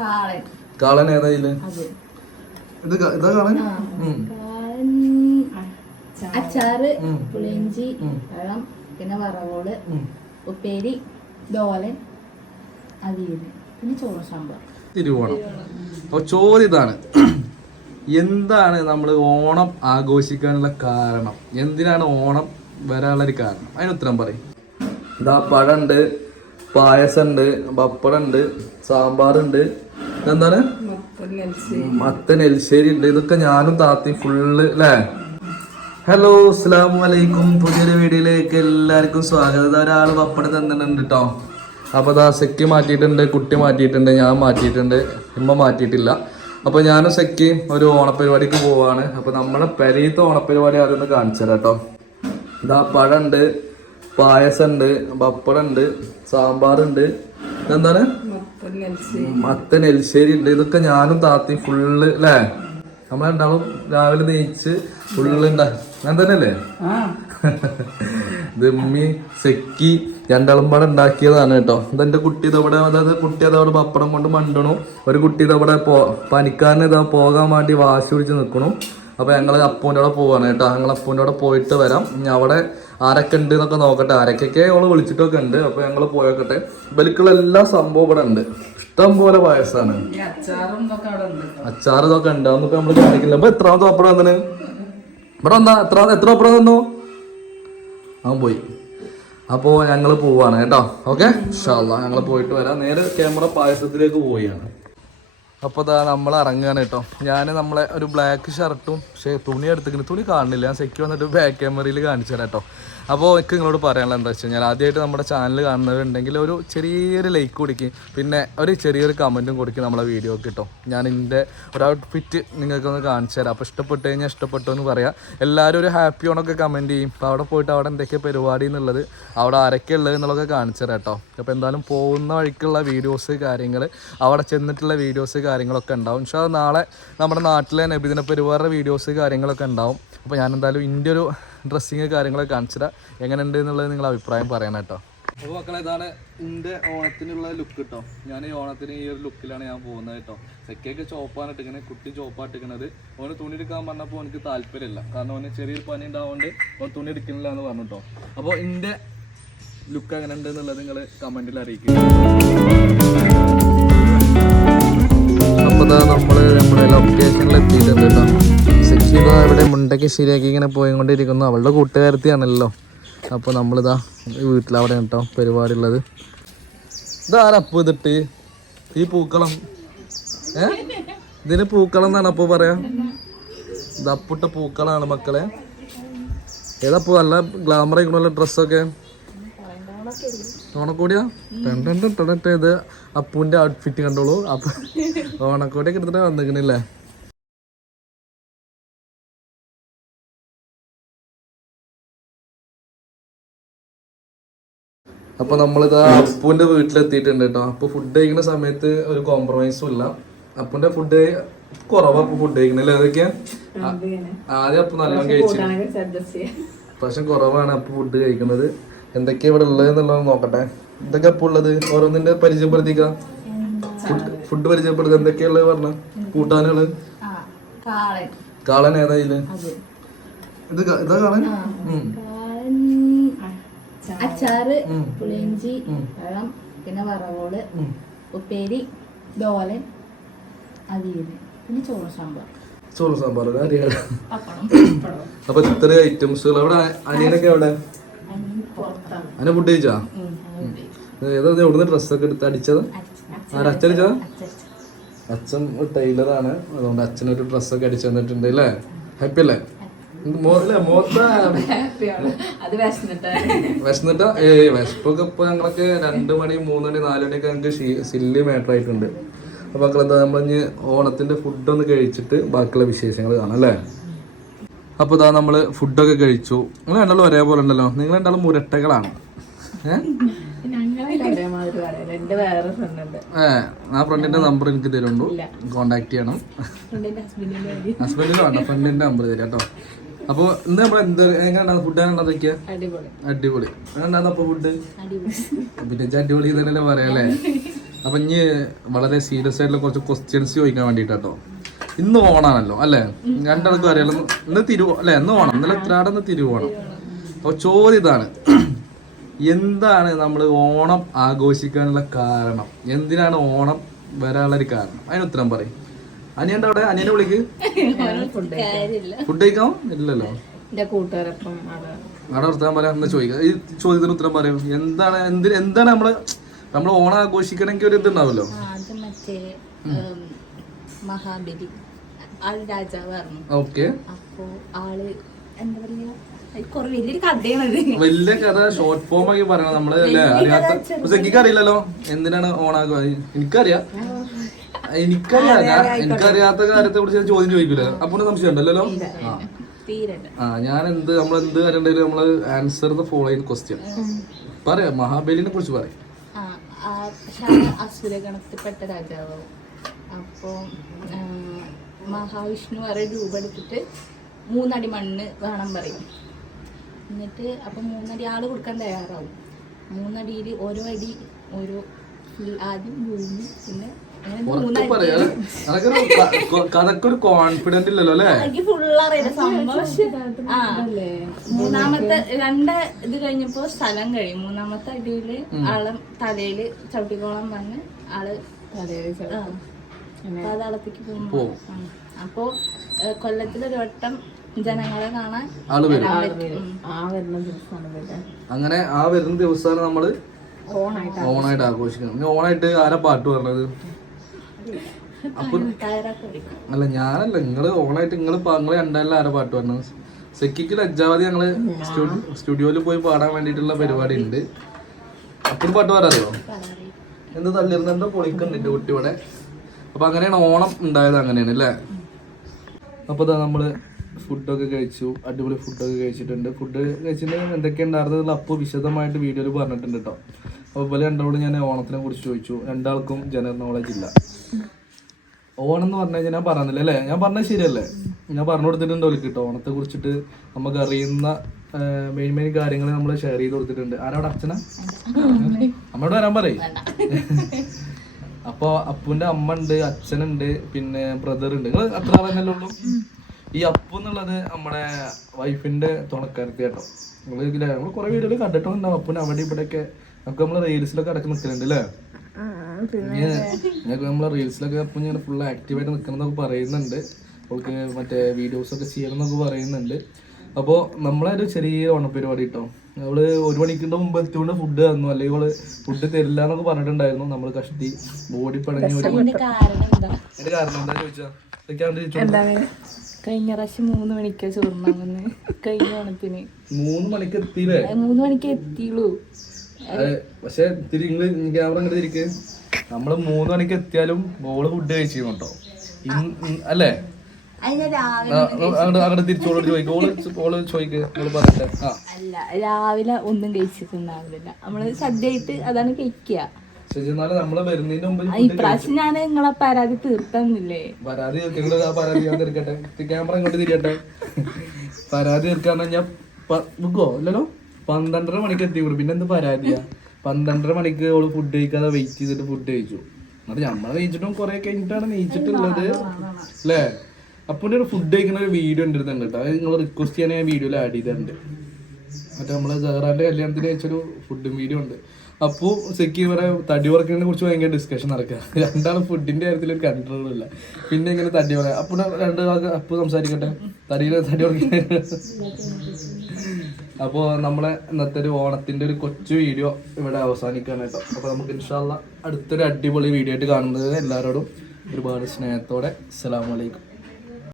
കാളൻ. ഏതായില്ലേ ഏതാ ഇത് ഇതാ കാളൻ? അച്ചാറ്. പുളിയിഞ്ചി വെള്ളം പിന്നെ വറവോൾ ഉപ്പേരി ദോലൻ അവിയൽ പിന്നെ ചോറ് സാമ്പാർ. തിരുവോണം. അപ്പൊ ചോറ് ഇതാണ്. എന്താണ് നമ്മൾ ഓണം ആഘോഷിക്കാനുള്ള കാരണം? എന്തിനാണ് ഓണം വരാനുള്ളൊരു കാരണം? അതിന് ഉത്തരം പറയും. ഇതാ പഴമുണ്ട് പായസമുണ്ട് പപ്പടമുണ്ട് സാമ്പാറുണ്ട് എന്താണ് മത്തൻ എൽശ്ശേരി ഉണ്ട്. ഇതൊക്കെ ഞാനും താത്തി ഫുള്ള് അല്ലേ ഹലോ അസ്സാം വലൈക്കും പുതിയൊരു വീഡിയോയിലേക്ക് എല്ലാവർക്കും സ്വാഗതം. ഒരാൾ പപ്പടം തന്നിട്ടുണ്ട് കേട്ടോ അപ്പോൾ ദാ സെക്കി മാറ്റിയിട്ടുണ്ട് കുട്ടി മാറ്റിയിട്ടുണ്ട് ഞാൻ മാറ്റിയിട്ടുണ്ട് ഇമ്മ മാറ്റിയിട്ടില്ല. അപ്പോൾ ഞാനും സെക്കി ഒരു ഓണപ്പരിപാടിക്ക് പോവാണ്. അപ്പോൾ നമ്മളെ പെരീത്തെ ഓണപ്പരിപാടി അതൊന്ന് കാണിച്ചു തരാം കേട്ടോ ഇതാ പഴമുണ്ട് പായസമുണ്ട് പപ്പടമുണ്ട് സാമ്പാറുണ്ട്. എന്താണ് മത്തൻ എൽശ്ശേരി ഉണ്ട്. ഇതൊക്കെ ഞാനും താത്തി ഫുള്ള് അല്ലേ നമ്മളെണ്ടാവും രാവിലെ നെയ്ച്ച് ഫുള്ള് ഞാൻ തന്നെയല്ലേ? ഇത് ഉമ്മി സെക്കി രണ്ടാളും പാടെ ഉണ്ടാക്കിയതാണ് കേട്ടോ. ഇതെന്റെ കുട്ടി ഇതവിടെ അതായത് കുട്ടി അതവിടെ പപ്പടം കൊണ്ട് മണ്ടണു. ഒരു കുട്ടി ഇതവിടെ പോ പനിക്കാരന് ഇതാ പോകാൻ വേണ്ടി വാശി പിടിച്ച് നിൽക്കണു അപ്പൊ ഞങ്ങൾ അപ്പൂന്റെ അവിടെ പോവാണ് കേട്ടോ. ഞങ്ങൾ അപ്പൂന്റെ അവിടെ പോയിട്ട് വരാം. അവിടെ ആരൊക്കെ ഉണ്ട് എന്നൊക്കെ നോക്കട്ടെ. ആരൊക്കെയൊക്കെ ഞങ്ങൾ വിളിച്ചിട്ടൊക്കെ ഉണ്ട്. അപ്പൊ ഞങ്ങൾ പോയോക്കട്ടെ. ഇവൽക്കുള്ള എല്ലാ സംഭവം ഇവിടെ ഉണ്ട്. ഇഷ്ടം പോലെ പായസാണ്. അച്ചാർ ഇതൊക്കെ ഉണ്ട് അതൊന്നും നമ്മൾ കാണിക്കില്ല അപ്പൊ എത്രാമത്തെ പപ്പടം വന്നിന്? ഇവിടെ എന്താ? എത്ര എത്ര പപ്പടം തന്നു അവൻ പോയി. അപ്പോൾ ഞങ്ങൾ പോവാണ് കേട്ടോ. ഓക്കെ? ഷാല്ല ഞങ്ങൾ പോയിട്ട് വരാം. നേരെ ക്യാമറ പായസത്തിലേക്ക് പോവുകയാണ്. അപ്പോൾ ഇതാ നമ്മൾ ഇറങ്ങുകയാണ് കേട്ടോ. ഞാൻ നമ്മളെ ഒരു ബ്ലാക്ക് ഷർട്ടും പക്ഷേ തുണി എടുത്തിരിക്കുന്നു. തുണി കാണുന്നില്ല. ഞാൻ സെക്ക് വന്നിട്ട് ബാക്ക് ക്യാമറയിൽ കാണിച്ചു തരാം കേട്ടോ. അപ്പോൾ എനിക്ക് നിങ്ങളോട് പറയാനുള്ള എന്താ വെച്ച് കഴിഞ്ഞാൽ ആദ്യമായിട്ട് നമ്മുടെ ചാനൽ കാണുന്നവരുണ്ടെങ്കിൽ ഒരു ചെറിയൊരു ലൈക്ക് കൊടുക്കും. പിന്നെ ഒരു ചെറിയൊരു കമന്റും കൊടുക്കും നമ്മളെ വീഡിയോ കിട്ടും ഞാൻ എന്റെ ഒരു ഔട്ട്ഫിറ്റ് നിങ്ങൾക്കൊന്ന് കാണിച്ചു തരാം. അപ്പോൾ ഇഷ്ടപ്പെട്ട് കഴിഞ്ഞാൽ ഇഷ്ടപ്പെട്ടു എന്ന് പറയാം. എല്ലാവരും ഒരു ഹാപ്പി ഓണൊക്കെ കമന്റ് ചെയ്യും. അപ്പോൾ അവിടെ പോയിട്ട് അവിടെ എന്തൊക്കെ പരിപാടി എന്നുള്ളത് അവിടെ ആരൊക്കെ ഉള്ളത് എന്നുള്ളതൊക്കെ കാണിച്ചു തരാം കേട്ടോ അപ്പോൾ എന്തായാലും പോകുന്ന വഴിക്കുള്ള വീഡിയോസ് കാര്യങ്ങൾ അവിടെ ചെന്നിട്ടുള്ള വീഡിയോസ് കാര്യങ്ങളൊക്കെ ഉണ്ടാവും. പക്ഷേ നാളെ നമ്മുടെ നാട്ടിലെ നബിദിന പരിപാടിയുടെ വീഡിയോസ് കാര്യങ്ങളൊക്കെ ഉണ്ടാവും. അപ്പോൾ ഞാൻ എന്തായാലും ഇന്റെ ഒരു ഡ്രസ്സിങ് കാര്യങ്ങളൊക്കെ എങ്ങനെ എങ്ങനെയുണ്ട് എന്നുള്ളത് നിങ്ങൾ അഭിപ്രായം പറയണം കേട്ടോ. അപ്പോൾ മക്കളെ ഇതാണ് എന്റെ ഓണത്തിനുള്ള ലുക്ക് കേട്ടോ ഞാൻ ഈ ഓണത്തിന് ഈ ഒരു ലുക്കിലാണ് ഞാൻ പോകുന്നത് കേട്ടോ. സെക്കൊക്കെ ചോപ്പാണ് ഇട്ടിക്കണത് കുട്ടി ചോപ്പാണ് ഇട്ടിക്കണത് ഓന് തുണി എടുക്കാൻ പറഞ്ഞപ്പോൾ എനിക്ക് താല്പര്യമില്ല. കാരണം ഓന് ചെറിയൊരു പനി ഉണ്ടാവുകൊണ്ട് ഓൻ തുണി എടുക്കുന്നില്ല എന്ന് പറഞ്ഞു കേട്ടോ അപ്പോൾ എന്റെ ലുക്ക് എങ്ങനെ ഉണ്ട് എന്നുള്ളത് നിങ്ങൾ കമന്റിൽ അറിയിക്കുക അപ്പോൾ നമ്മൾ നമ്മുടെ ലൊക്കേഷനിൽ എത്തിയിട്ടുണ്ട് കേട്ടോ. സെക്ഷിത ഇവിടെ മുണ്ടൊക്കെ ശരിയാക്കി ഇങ്ങനെ പോയിക്കൊണ്ടിരിക്കുന്നു. അവളുടെ കൂട്ടുകാരത്തിയാണല്ലോ. അപ്പോൾ നമ്മളിതാ വീട്ടിലവിടെ കേട്ടോ പരിപാടി ഉള്ളത് ഇതാരപ്പൂ ഇതിട്ട്? ഈ പൂക്കളം. ഏ? ഇതിന് പൂക്കളം എന്നാണ് അപ്പോൾ പറയാ ഇതപ്പിട്ട പൂക്കളാണ് മക്കളെ. ഏതപ്പൂ നല്ല ഗ്ലാമർ ആയിക്കണല്ലോ ഡ്രസ്സൊക്കെ. ഓണക്കോടിയാ? ടെൻ ഇത് അപ്പൂന്റെ ഔട്ട്ഫിറ്റ് കണ്ടോളൂ. അപ്പൊ ഓണക്കോടിയൊക്കെ എടുത്തിട്ട് വന്നിക്കണില്ലേ അപ്പൊ നമ്മളിതാ അപ്പുവിന്റെ വീട്ടിലെത്തിയിട്ടുണ്ട് കേട്ടോ അപ്പൊ ഫുഡ് കഴിക്കുന്ന സമയത്ത് ഒരു കോംപ്രമൈസും ഇല്ല. അപ്പുന്റെ ഫുഡ് കുറവാ ഫുഡ് കഴിക്കണല്ലേ? അതൊക്കെയാ ആദ്യം അപ്പൊ നല്ല കഴിച്ചു. പക്ഷെ കുറവാണ് അപ്പൊ ഫുഡ് കഴിക്കുന്നത് എന്തൊക്കെയാ ഇവിടെ ഉള്ളത് എന്നുള്ളത് നോക്കട്ടെ. എന്തൊക്കെ അപ്പൊ ഉള്ളത്? ഓരോന്നിന്റെ പരിചയപ്പെടുത്തിക്ക. ഫുഡ് പരിചയപ്പെടുത്തുക എന്തൊക്കെയുള്ളത് പറഞ്ഞ? കൂട്ടാനുകൾ? കാളൻ. കാളൻ ഏതാ ഇതിൽ? ഇത് ഇതാ കാളൻ. അച്ചാറ്. പുളിയിഞ്ചി. വെള്ളം പിന്നെ വറവോൾ ഉപ്പേരി ദോലൻ അവിയൽ പിന്നെ ചോറ് സാമ്പാർ. ചോറ് സാമ്പാർ അപ്പൊ ഇത്ര ഐറ്റംസുകൾ. അവിടെ അനിയനൊക്കെ അവിടെ അനെ ഫുഡ് കഴിച്ചാ? ഏതാ എവിടുന്ന് ഡ്രസ്സൊക്കെ എടുത്ത് അടിച്ചത്? ആരാ അച്ഛടിച്ചതാ അച്ഛൻ ടൈലറാണ് അതുകൊണ്ട് അച്ഛനൊരു ഡ്രസ്സൊക്കെ അടിച്ചു തന്നിട്ടുണ്ട് അല്ലേ? ഹാപ്പി അല്ലേ? വിശന്നിട്ടാ. ഏ വിശപ്പൊക്കെ ഇപ്പൊ ഞങ്ങളൊക്കെ രണ്ടു മണി മൂന്ന് മണി നാല് മണിയൊക്കെ ഞങ്ങൾക്ക് സില്ലി മാറ്റർ ആയിട്ടുണ്ട്. അപ്പൊ മക്കളെന്താ നമ്മളിഞ്ഞ് ഓണത്തിന്റെ ഫുഡ് ഒന്ന് കഴിച്ചിട്ട് ബാക്കിയുള്ള വിശേഷങ്ങൾ കാണാം അല്ലേ? അപ്പൊ ഇതാ നമ്മൾ ഫുഡൊക്കെ കഴിച്ചു. നിങ്ങൾ രണ്ടാളും ഒരേപോലെ ഉണ്ടല്ലോ. നിങ്ങൾ രണ്ടാളും മുരട്ടകളാണ്. ആ ഫ്രണ്ടിന്റെ നമ്പർ എനിക്ക് തരുള്ളൂ കോണ്ടാക്ട് ചെയ്യണം. ഹസ്ബൻഡിന്റെ വേണ്ട ഫ്രണ്ടിന്റെ നമ്പർ തരാം കേട്ടോ. അപ്പോൾ ഇന്ന് നമ്മൾ എന്താ എങ്ങനെയാണ് ഫുഡ് എങ്ങനെയാ അടിപൊളി. അപ്പോൾ ഫുഡ് പിന്നെ അടിപൊളി. തന്നെ പറയാല്ലേ അപ്പൊ ഇനി വളരെ സീരിയസ് ആയിട്ടുള്ള കുറച്ച് ക്വസ്റ്റ്യൻസ് ചോദിക്കാൻ വേണ്ടിട്ടോ ഇന്ന് ഓണാണല്ലോ അല്ലേ? രണ്ടാൾക്കും അറിയാലോ. ഇന്ന് തിരുവോ അല്ലെ ഇന്ന് ഓണം. ഇന്നലെ ഉത്രാടം തിരുവോണം? അപ്പൊ ചോദ്യം ഇതാണ്. എന്താണ് നമ്മൾ ഓണം ആഘോഷിക്കാനുള്ള കാരണം? എന്തിനാണ് ഓണം വരാനുള്ള ഒരു കാരണം? അതിന് ഉത്തരം പറയും. അനിയന്റെ അവിടെ? അനിയനെ വിളിക്ക്. ഫുഡ് കഴിക്കാം ഇല്ലല്ലോ. അവിടെ. വർത്താൻ പറയാം എന്നാ ചോദിക്കാം? ഈ ചോദ്യത്തിന് ഉത്തരം പറയും. എന്താണ് എന്തിന് എന്താണ് നമ്മൾ നമ്മൾ ഓണം ആഘോഷിക്കണമെങ്കിൽ ഒരു ഇതുണ്ടാവല്ലോ? മഹാബലി. ആൾ രാജാവായിരുന്നു. ഓക്കെ. അപ്പോ ആൾ എന്താ പറയാ? വലിയ കഥ ഷോർട്ട് ഫോം ആക്കി പറയണം നമ്മൾ അറിയാത്ത അറിയില്ലല്ലോ എന്തിനാണ് ഓണാക്കുക എനിക്കറിയാം. എനിക്കറിയാം ഞാൻ എനിക്കറിയാത്ത കാര്യത്തെ കുറിച്ച് ഞാൻ ചോദ്യം ചോദിക്കില്ല അപ്പൊ സംശയം ഉണ്ടല്ലോ ആ. ഞാൻ എന്ത് നമ്മൾ എന്ത് കാര്യം ഉണ്ടെങ്കിലും നമ്മൾ ആൻസർ ദ ഫോളോയിങ് ക്വസ്റ്റ്യൻ പറയാം മഹാബലിനെ കുറിച്ച് പറയാം. അസുരഗണത്തിൽപ്പെട്ട രാജാവ്. അപ്പോ മഹാവിഷ്ണു വരെ രൂപെടുത്തിട്ട് മൂന്നടി മണ്ണ് വേണം പറയും. എന്നിട്ട് അപ്പൊ മൂന്നടി ആൾ കൊടുക്കാൻ തയ്യാറാവും. മൂന്നടിയിൽ ഓരോ അടി ഓരോ ആദ്യം ഭൂമി പിന്നെ കഥക്കൊരു കോൺഫിഡന്റ് ഇല്ലല്ലോ അല്ലേ? എനിക്ക് ഫുൾ അറിയില്ല സംഭവം. ആ. മൂന്നാമത്തെ രണ്ട് ഇത് കഴിഞ്ഞപ്പോ സ്ഥലം കഴിയും മൂന്നാമത്തെ അടിയിൽ ആൾ തലയിൽ ചവിട്ടിക്കോളം വന്ന് ആൾ പാതാളത്തേക്ക് പോകുമ്പോ. അപ്പോ കൊല്ലത്തിലൊരു വട്ടം ജനങ്ങളെ കാണാൻ ആൾ വരും. അങ്ങനെ ആ വരുന്ന ദിവസമാണ് നമ്മൾ ഓണായിട്ട് ആഘോഷിക്കണം ഓണായിട്ട് ആരാ പാട്ട് പറഞ്ഞത്. അല്ല ഞാനല്ല നിങ്ങൾ ഓണായിട്ട് നിങ്ങൾ നിങ്ങൾ രണ്ടാലും ആരാ പാട്ട് പറഞ്ഞത് സെക്കിക്ക് ലജ്ജാവതി ഞങ്ങൾ സ്റ്റുഡിയോയിൽ പോയി പാടാൻ വേണ്ടിട്ടുള്ള പരിപാടി ഉണ്ട് അപ്പം പാട്ട് പാടാറിയോ? പറയാറില്ല. എന്ത് തള്ളിരുന്ന എന്തോ പൊളിക്കുന്നുണ്ട് കുട്ടി ഇവിടെ അപ്പൊ അങ്ങനെയാണ് ഓണം ഉണ്ടായത് അങ്ങനെയാണ് അല്ലേ? അപ്പൊ നമ്മൾ ഫുഡൊക്കെ കഴിച്ചു. അടിപൊളി ഫുഡൊക്കെ കഴിച്ചിട്ടുണ്ട്. ഫുഡ് കഴിച്ചിട്ട് എന്തൊക്കെ ഉണ്ടായിരുന്നുള്ള അപ്പോൾ വിശദമായിട്ട് വീഡിയോയിൽ പറഞ്ഞിട്ടുണ്ട് കേട്ടോ. അപ്പോൾ രണ്ടാളോട് ഞാൻ ഓണത്തിനെ കുറിച്ച് ചോദിച്ചു. രണ്ടാൾക്കും ജനറൽ നോളജ് ഇല്ല. ഓണം എന്ന് പറഞ്ഞു കഴിഞ്ഞാൽ ഞാൻ പറഞ്ഞില്ല അല്ലേ? ഞാൻ പറഞ്ഞത് ശരിയല്ലേ? ഞാൻ പറഞ്ഞു കൊടുത്തിട്ടുണ്ട് ഓലിക്ക് കേട്ടോ ഓണത്തെ കുറിച്ചിട്ട് നമുക്ക് അറിയുന്ന മെയിൻ മെയിൻ കാര്യങ്ങൾ നമ്മൾ ഷെയർ ചെയ്ത് കൊടുത്തിട്ടുണ്ട്. ആരവിടെ അച്ഛന? അമ്മയോട് വരാൻ പറയും. അപ്പൊ അപ്പുവിന്റെ അമ്മ ഉണ്ട് അച്ഛനുണ്ട് പിന്നെ ബ്രദർ ഉണ്ട്. നിങ്ങൾ അത്ര ആളെന്നല്ലേ ഉള്ളൂ? ഈ അപ്പു എന്നുള്ളത് നമ്മുടെ വൈഫിന്റെ തുണക്കാരത്തി കേട്ടോ. നിങ്ങൾ ഇതിലെ നമ്മൾ കുറെ വീഡിയോയിൽ കണ്ടിട്ടുണ്ടാവും. അപ്പുന് അവിടെ ഇവിടെയൊക്കെ നമുക്ക് നമ്മൾ റീൽസിലൊക്കെ അടക്കം നിൽക്കുന്നുണ്ട് അല്ലേ ഞങ്ങൾക്ക് നമ്മളെ റീൽസിലൊക്കെ അപ്പൊ ഞാൻ ഫുൾ ആക്റ്റീവായിട്ട് നിൽക്കണം എന്നൊക്കെ പറയുന്നുണ്ട്. അവൾക്ക് മറ്റേ വീഡിയോസ് ഒക്കെ ചെയ്യണം എന്നൊക്കെ പറയുന്നുണ്ട്. അപ്പോൾ നമ്മളെ ഒരു ചെറിയ ഓണപ്പരിപാടി കേട്ടോ അവൾ ഒരു മണിക്കിന്റെ മുമ്പ് എത്തിയോണ്ട് ഫുഡ് തന്നു. അല്ലെങ്കിൽ അവൾ ഫുഡ് തരില്ല എന്നൊക്കെ പറഞ്ഞിട്ടുണ്ടായിരുന്നു. നമ്മൾ കഷ്ടി ബോഡി പടങ്ങി ഒരു അതിന്റെ കാരണം എന്താ ചോദിച്ചാ. കഴിഞ്ഞ പ്രാവശ്യം മൂന്ന് മണിക്ക് ചോർന്നു കഴിഞ്ഞ ഓണത്തിന്. മൂന്ന് മണിക്ക് എത്തിയില്ലേ? മൂന്ന് മണിക്ക് എത്തിയുള്ളൂ. പക്ഷെ ക്യാമറ ഇങ്ങോട്ട് തിരിക്ക്. നമ്മൾ മൂന്ന് മണിക്ക് എത്തിയാലും ബോൾ ഫുഡ് കഴിച്ചു കേട്ടോ അല്ലേ? അങ്ങോട്ട് തിരിച്ചോളോട് ചോദിക്കും. ഓൾ ചോ- ഓൾ ചോദിക്ക്. ഓൾ പറയട്ടെ ആ. അല്ല രാവിലെ ഒന്നും കഴിച്ചിട്ടുണ്ടാവില്ല നമ്മൾ സദ്യയായിട്ട് അതാണ് കഴിക്കുക ഇപ്രാവശ്യം ഞാൻ നിങ്ങളെ പരാതി തീർത്തന്നില്ലേ? പരാതി ആ പരാതി ഞാൻ തീർക്കട്ടെ. ക്യാമറ ഇങ്ങോട്ട് തിരിയട്ടെ. പരാതി തീർക്കാന്ന് ഞാൻ ഇല്ലല്ലോ? പന്ത്രണ്ടര മണിക്ക് എത്തി പിന്നെ എന്ത് പരാതിയാ? പന്ത്രണ്ടര മണിക്ക് ഓൾ ഫുഡ് കഴിക്കാതെ വെയിറ്റ് ചെയ്തിട്ട് ഫുഡ് കഴിച്ചു. എന്നിട്ട് നമ്മളെ കഴിച്ചിട്ടും കുറെ കഴിഞ്ഞിട്ടാണ് നീച്ചിട്ടുള്ളത്. അല്ലേ അപ്പൊ ഒരു ഫുഡ് കഴിക്കുന്ന ഒരു വീഡിയോ ഉണ്ട് കേട്ടോ. അത് നിങ്ങൾ റിക്വസ്റ്റ് ചെയ്യാൻ ഞാൻ വീഡിയോയിൽ ആഡ് ചെയ്തിട്ടുണ്ട്. മറ്റേ നമ്മളെ ജഹറാന്റെ കല്യാണത്തിന് വെച്ചൊരു ഫുഡും വീഡിയോ ഉണ്ട്. അപ്പൊ സെക്കി വരെ തടി വർക്കിനെ കുറിച്ച് ഭയങ്കര ഡിസ്കഷൻ നടക്കുക രണ്ടാളും ഫുഡിന്റെ കാര്യത്തിൽ ഒരു കൺട്രോൾ ഇല്ല. പിന്നെ ഇങ്ങനെ തടി പറയാം അപ്പൊ രണ്ട് അപ്പ് സംസാരിക്കട്ടെ. തടിയിലെ തടി വർക്കിനെ അപ്പോൾ നമ്മളെ ഇന്നത്തെ ഒരു ഓണത്തിന്റെ ഒരു കൊച്ചു വീഡിയോ ഇവിടെ അവസാനിക്കുകയാണ് കേട്ടോ. അപ്പോൾ നമുക്ക് ഇൻഷാല്ല അടുത്തൊരു അടിപൊളി വീഡിയോ ആയിട്ട് കാണുന്നത് എല്ലാവരോടും ഒരുപാട് സ്നേഹത്തോടെ. അസ്സാം അലൈക്കും.